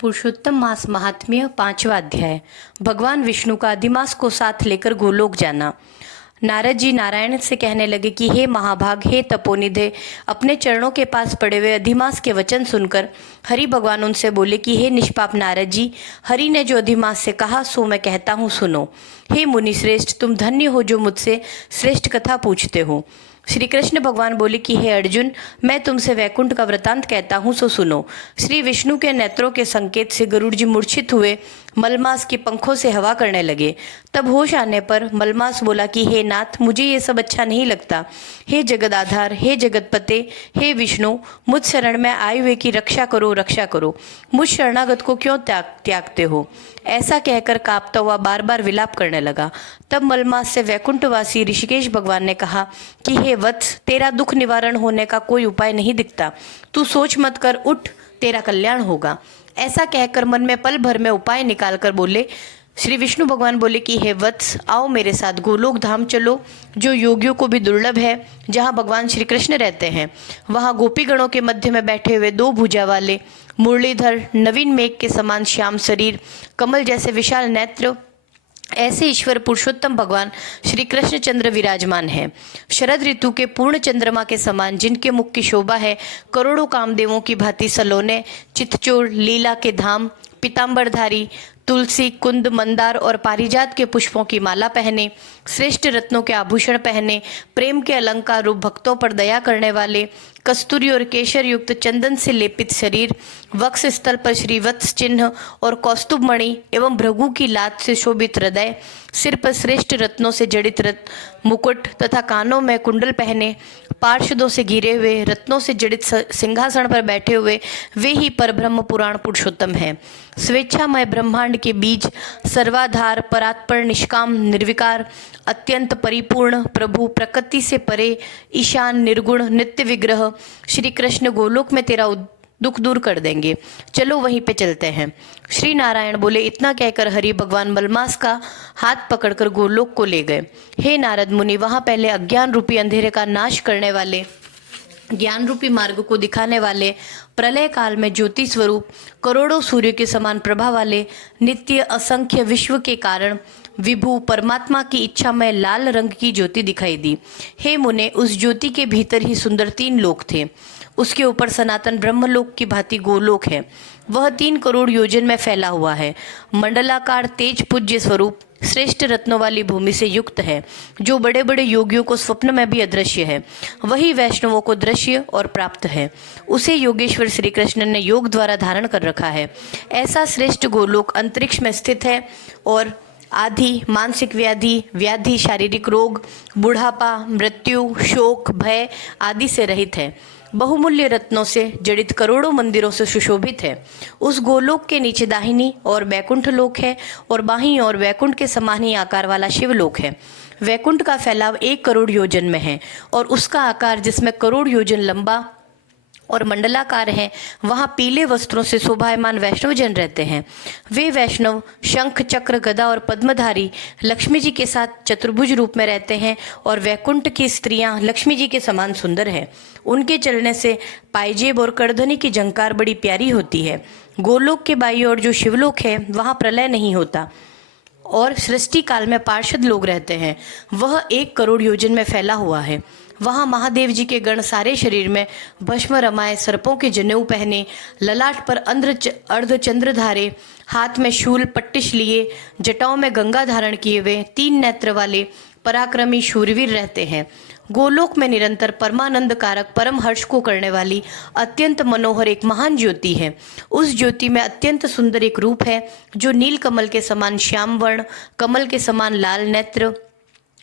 पुरुषोत्तम मास महात्म्य 5वां अध्याय। भगवान विष्णु का अधिमास को साथ लेकर गोलोक जाना। नारद जी नारायण से कहने लगे कि हे महाभाग, हे तपोनिधे, अपने चरणों के पास पड़े हुए अधिमास के वचन सुनकर हरि भगवान उनसे बोले कि हे निष्पाप नारद जी, हरि ने जो अधिमास से कहा सो मैं कहता हूँ, सुनो। हे मुनि श्रेष्ठ, तुम धन्य हो जो मुझसे श्रेष्ठ कथा पूछते हो। श्री कृष्ण भगवान बोले कि हे अर्जुन, मैं तुमसे वैकुंठ का वृतांत कहता हूँ सो सुनो। श्री विष्णु के नेत्रों के संकेत से गरुड़ जी मूर्छित हुए मलमास के पंखों से हवा करने लगे। तब होश आने पर मलमास बोला कि हे नाथ, मुझे ये सब अच्छा नहीं लगता। हे जगदाधार, हे जगतपते, हे विष्णु, मुझ शरण में आए हुए की रक्षा करो, रक्षा करो। मुझ शरणागत को क्यों त्यागते हो? ऐसा कहकर कांपता हुआ बार बार विलाप करने लगा। तब मलमास से वैकुंठवासी ऋषिकेश भगवान ने कहा कि हे वत्स, तेरा दुख निवारण होने का कोई उपाय नहीं दिखता। तू सोच मत कर, उठ, तेरा कल्याण होगा। ऐसा कहकर मन में पल भर में उपाय निकालकर बोले। श्री विष्णु भगवान बोले कि हे वत्स, आओ मेरे साथ गोलोक धाम चलो, जो योगियों को भी दुर्लभ है, जहाँ भगवान श्री कृष्ण रहते हैं। वहाँ गोपी गणों के मध्य में बैठे हुए दो भुजा वाले मुरलीधर, नवीन मेघ के समान श्याम शरीर, कमल जैसे विशाल नेत्र, ऐसे ईश्वर पुरुषोत्तम भगवान श्री कृष्ण चंद्र विराजमान है। शरद ऋतु के पूर्ण चंद्रमा के समान जिनके मुख की शोभा है करोड़ों कामदेवों की भांति सलोने, चितचोर, लीला के धाम, पीताम्बरधारी, तुलसी, कुंद, मंदार और पारिजात के पुष्पों की माला पहने, श्रेष्ठ रत्नों के आभूषण पहने, प्रेम के अलंकार रूप भक्तों पर दया करने वाले, कस्तूरी और केशर युक्त चंदन से लेपित शरीर, वक्ष स्थल पर श्रीवत्स चिन्ह और कौस्तुभ मणि एवं भृगु की लात से शोभित हृदय, सिर पर श्रेष्ठ रत्नों से जड़ित मुकुट तथा कानों में कुंडल पहने, पार्षदों से घिरे हुए, रत्नों से जड़ित सिंहासन पर बैठे हुए, वे ही परब्रह्म पुराण पुरुषोत्तम है। स्वेच्छामय ब्रह्मांड के बीज, सर्वाधार, परात्पर, निष्काम, निर्विकार, अत्यंत परिपूर्ण प्रभु, प्रकृति से परे, ईशान, निर्गुण, नित्य विग्रह श्री कृष्ण गोलोक में तेरा दुख दूर कर देंगे। चलो वहीं पे चलते हैं। श्री नारायण बोले। इतना कहकर हरि भगवान मलमास का हाथ पकड़कर गोलोक को ले गए। हे नारद मुनि, वहां पहले अज्ञान रूपी अंधेरे का नाश करने वाले, ज्ञान रूपी मार्ग को दिखाने वाले, प्रलय काल में ज्योति स्वरूप, करोड़ों सूर्य के समान प्रभा वाले, नित्य असंख्य विश्व के कारण विभु परमात्मा की इच्छा में लाल रंग की ज्योति दिखाई दी। हे मुने, उस ज्योति के भीतर ही सुंदर 3 लोक थे। उसके ऊपर सनातन ब्रह्मलोक की भांति गोलोक है। वह 3 करोड़ योजन में फैला हुआ है। मंडलाकार तेज पूज्य स्वरूप श्रेष्ठ रत्नों वाली भूमि से युक्त है, जो बड़े बड़े योगियों को स्वप्न में भी अदृश्य है। वही वैष्णवों को दृश्य और प्राप्त है। उसे योगेश्वर श्री कृष्ण ने योग द्वारा धारण कर रखा है। ऐसा श्रेष्ठ गोलोक अंतरिक्ष में स्थित है और आदि, मानसिक व्याधि, शारीरिक रोग, बुढ़ापा, मृत्यु, शोक, भय आदि से रहित है। बहुमूल्य रत्नों से जड़ित करोड़ों मंदिरों से सुशोभित है। उस गोलोक के नीचे दाहिनी और वैकुंठ लोक है और बाहीं और वैकुंठ के समान ही आकार वाला शिवलोक है। वैकुंठ का फैलाव 1 करोड़ योजन में है और उसका आकार जिसमें करोड़ योजन लंबा और मंडलाकार है, वहाँ पीले वस्त्रों से शोभायमान वैष्णव जन रहते हैं। वे वैष्णव शंख, चक्र, गदा और पद्मधारी लक्ष्मी जी के साथ चतुर्भुज रूप में रहते हैं और वैकुंठ की स्त्रियां लक्ष्मी जी के समान सुंदर है। उनके चलने से पायजेब और करधनी की झंकार बड़ी प्यारी होती है। गोलोक के बाई ओर जो शिवलोक है, वहाँ प्रलय नहीं होता और सृष्टि काल में पार्षद लोग रहते हैं। वह 1 करोड़ योजन में फैला हुआ है। वहाँ महादेव जी के गण सारे शरीर में भस्म रमाए, सर्पों के जनेऊ पहने, ललाट पर अर्धचंद्र धारे, हाथ में शूल पट्टिश लिए, जटाओं में गंगा धारण किए हुए, 3 नेत्र वाले पराक्रमी शूरवीर रहते हैं। गोलोक में निरंतर परमानंद कारक परम हर्ष को करने वाली अत्यंत मनोहर एक महान ज्योति है। उस ज्योति में अत्यंत सुंदर एक रूप है, जो नील कमल के समान श्याम वर्ण, कमल के समान लाल नेत्र,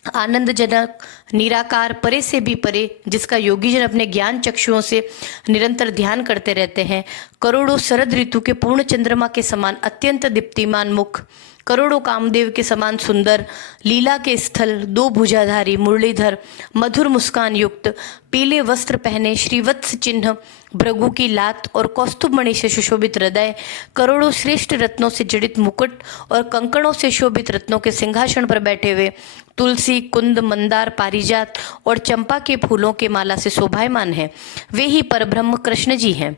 आनंदजनक, निराकार, परे से भी परे, जिसका योगी जन अपने ज्ञान चक्षुओं से निरंतर ध्यान करते रहते हैं। करोड़ों शरद ऋतु के पूर्ण चंद्रमा के समान अत्यंत दीप्तिमान मुख, करोड़ों कामदेव के समान सुंदर, लीला के स्थल, 2 भुजाधारी मुरलीधर, मधुर मुस्कान युक्त, पीले वस्त्र पहने, श्रीवत्स चिन्ह, भृगु की लात और कौस्तुभ मणि से सुशोभित हृदय, करोड़ों श्रेष्ठ रत्नों से जड़ित मुकुट और कंकणों से शोभित रत्नों के सिंहासन पर बैठे हुए, तुलसी, कुंद, मंदार, पारिजात और चंपा के फूलों के माला से शोभायमान है। वे ही परब्रह्म कृष्ण जी हैं।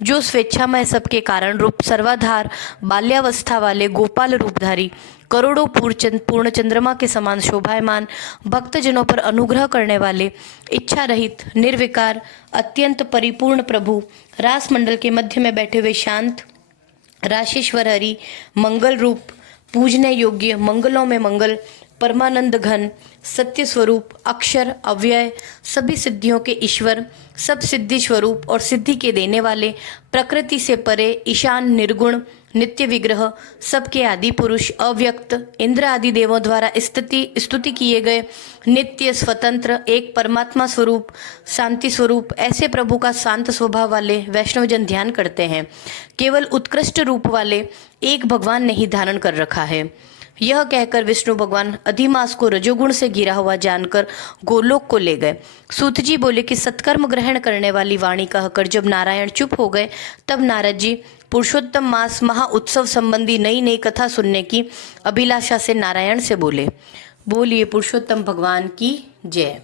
जो स्वेच्छामय सबके कारण रूप सर्वाधार बाल्यावस्था वाले गोपाल रूपधारी करोड़ों पूर्ण चंद्रमा के समान शोभायमान भक्तजनों पर अनुग्रह करने वाले इच्छा रहित निर्विकार अत्यंत परिपूर्ण प्रभु रास मंडल के मध्य में बैठे हुए शांत राशेश्वर हरि मंगल रूप पूजने योग्य मंगलों में मंगल परमानंद घन सत्य स्वरूप अक्षर अव्यय सभी सिद्धियों के ईश्वर सब सिद्धि स्वरूप और सिद्धि के देने वाले प्रकृति से परे ईशान निर्गुण नित्य विग्रह सबके आदि पुरुष अव्यक्त इंद्र आदि देवों द्वारा स्तुति किए गए नित्य स्वतंत्र एक परमात्मा स्वरूप शांति स्वरूप ऐसे प्रभु का शांत स्वभाव वाले वैष्णवजन ध्यान करते हैं। केवल उत्कृष्ट रूप वाले एक भगवान ने ही धारण कर रखा है। यह कहकर विष्णु भगवान अधिमास को रजोगुण से घिरा हुआ जानकर गोलोक को ले गए। सूत जी बोले कि सत्कर्म ग्रहण करने वाली वाणी कहकर जब नारायण चुप हो गए तब नारद जी पुरुषोत्तम मास महा उत्सव संबंधी नई नई कथा सुनने की अभिलाषा से नारायण से बोले। बोलिए पुरुषोत्तम भगवान की जय।